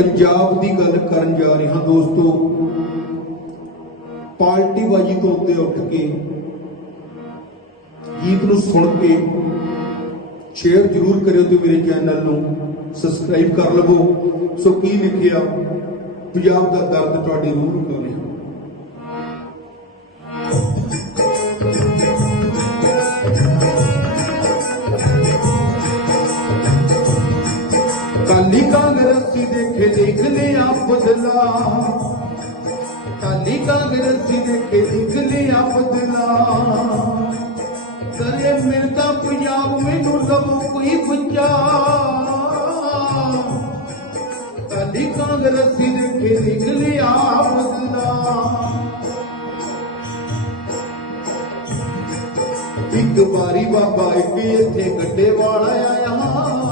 ਪੰਜਾਬ ਦੀ ਗੱਲ ਕਰਨ ਜਾ ਰਿਹਾ ਦੋਸਤੋ, ਪਾਰਟੀਬਾਜੀ ਤੋਂ ਉੱਤੇ ਉੱਠ ਕੇ ਗੀਤ ਨੂੰ ਸੁਣ ਕੇ ਸ਼ੇਅਰ ਜ਼ਰੂਰ ਕਰਿਓ ਤੇ ਮੇਰੇ ਚੈਨਲ ਨੂੰ ਸਬਸਕ੍ਰਾਈਬ ਕਰ ਲਵੋ। ਸੋ ਕੀ ਲਿਖਿਆ? ਪੰਜਾਬ ਦਾ ਦਰਦ ਤੁਹਾਡੀ ਰੂਹ ਨੂੰ ਕਰ ਕਾਲੀ ਕਾਂਗਰਸੀ ਦੇਖੇ ਦੇਖ ਲਿਆ ਬਦਲਾ ਕਾਲੀ ਕਾਂਗਰਸੀ ਦੇਖੇ ਦੇਖ ਆ ਬਦਲਾ ਕਰੇ ਮਿਲਦਾ ਪੰਜਾਬ, ਮੈਨੂੰ ਲਵੋ ਕੋਈ ਪੁੱਜਾ ਕਾਲੀ ਕਾਂਗਰਸੀ ਦੇਖੇ ਦੇਖ ਲਿਆ ਬਦਲਾ ਇੱਕ ਵਾਰੀ ਬਾਬਾ ਇੱਕ ਇੱਥੇ ਗੱਡੇ ਵਾਲਾ ਆਇਆ।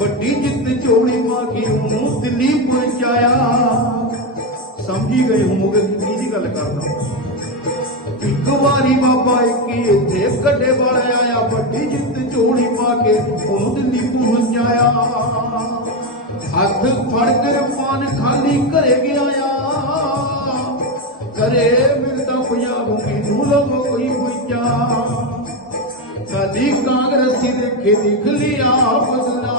ਵੱਡੀ ਜਿੱਤ ਝੋਲੀ ਪਾ ਕੇ ਉਹਨੂੰ ਦਿੱਲੀ ਪਹੁੰਚਾਇਆ। ਸਮਝੀ ਗਏ ਹੋਵੋਗੇ ਕਿਹਦੀ ਗੱਲ ਕਰਦਾ ਇੱਕ ਵਾਰੀ ਬਾਬਾ ਇੱਕ ਇੱਥੇ ਗੱਡੇ ਵਾਲਾ ਆਇਆ, ਵੱਡੀ ਜਿੱਤ ਝੋਲੀ ਪਾ ਕੇ ਉਹਨੂੰ ਦਿੱਲੀ ਪਹੁੰਚਾਇਆ। ਹੱਥ ਫੜ ਕੇ ਪਾਨ ਖਾਲੀ ਘਰੇ ਗਿਆ ਆ ਘਰੇ ਮਿਲਦਾ ਪੰਜਾਬ ਮੈਨੂੰ ਲੋਕ ਕੋਈ ਪੁੱਛਾ ਕਦੀ ਕਾਂਗਰਸੀ ਦੇਖੇ ਦਿਖ ਲਿਆ ਬਦਲਾ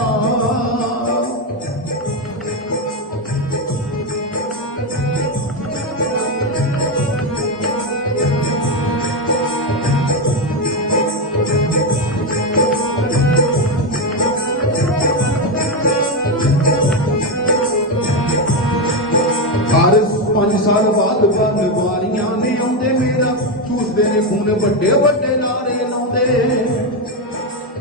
ਪੰਜ ਸਾਲ ਬਾਅਦ ਬੰਦ ਮੇਰਾ ਚੂਸਦੇ ਨੇ ਖੂਨ ਵੱਡੇ ਵੱਡੇ ਨਾਰੇ ਲਾਉਂਦੇ।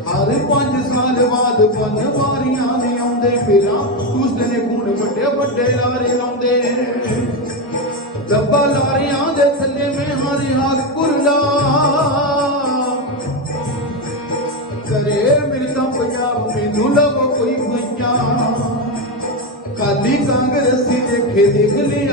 ਹਰ ਪੰਜ ਸਾਲ ਬਾਅਦ ਪੰਜ ਵਾਰੀਆਂ ਨੇ ਆਉਂਦੇ। ਫਿਰਾਂ ਚੂਸਦੇ ਨੇ ਖੂਨ ਵੱਡੇ ਵੱਡੇ ਨਾਰੇ ਲਾਉਂਦੇ। ਦੱਬਾ ਲਾਰੀਆਂ ਦੇ ਥੱਲੇ ਮੈਂ ਹਾਰੇ ਹਾਰ ਕੁਰਲਾ ਕਰੇ ਮੇਰੇ ਤਾਂ ਪੰਜਾਬ, ਮੈਨੂੰ ਲੱਭ ਕੋਈ ਪੁੱਛਾ ਕਾਲੀ ਕਾਂਗਰਸੀ ਦੇਖੇ ਦੇਖ ਲਿਆ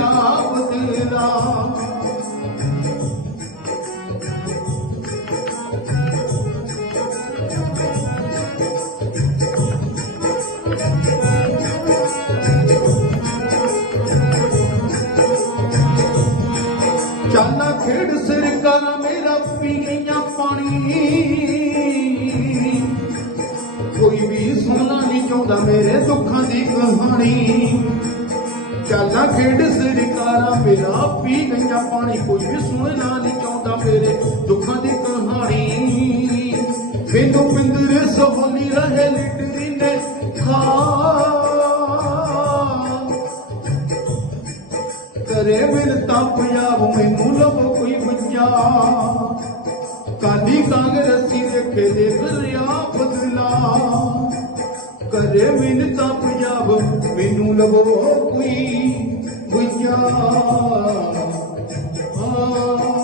ਖੇਡ ਸਰਕਾਰਾਂ ਮੇਰਾ ਪੀ ਗਈਆਂ ਪਾਣੀ। ਕੋਈ ਵੀ ਸੁਣਨਾ ਨਹੀਂ ਚਾਹੁੰਦਾ ਮੇਰੇ ਦੁੱਖਾਂ ਦੀ ਕਹਾਣੀ। ਚਾਲਾ ਖੇਡ ਸਰਕਾਰਾਂ ਮੇਰਾ ਪੀ ਗਈਆਂ ਪਾਣੀ। ਕੋਈ ਵੀ ਸੁਣਨਾ ਨਹੀਂ ਚਾਹੁੰਦਾ ਮੇਰੇ ਦੁੱਖ ਕਰੇ ਮਿਲਤਾ ਪੰਜਾਬ ਮੈਨੂੰ ਲੱਭ ਕੋਈ ਬੱਚਾ ਕਾਲੀ ਕਾਂਗਰਸੀ ਦੇਖੇ ਦੇਖ ਰਿਆ ਬਦਲਾ ਕਰੇ ਮਿਲਤਾ ਪੰਜਾਬ ਮੈਨੂੰ ਲਵੋ ਕੋਈ ਬੱਚਾ ਆ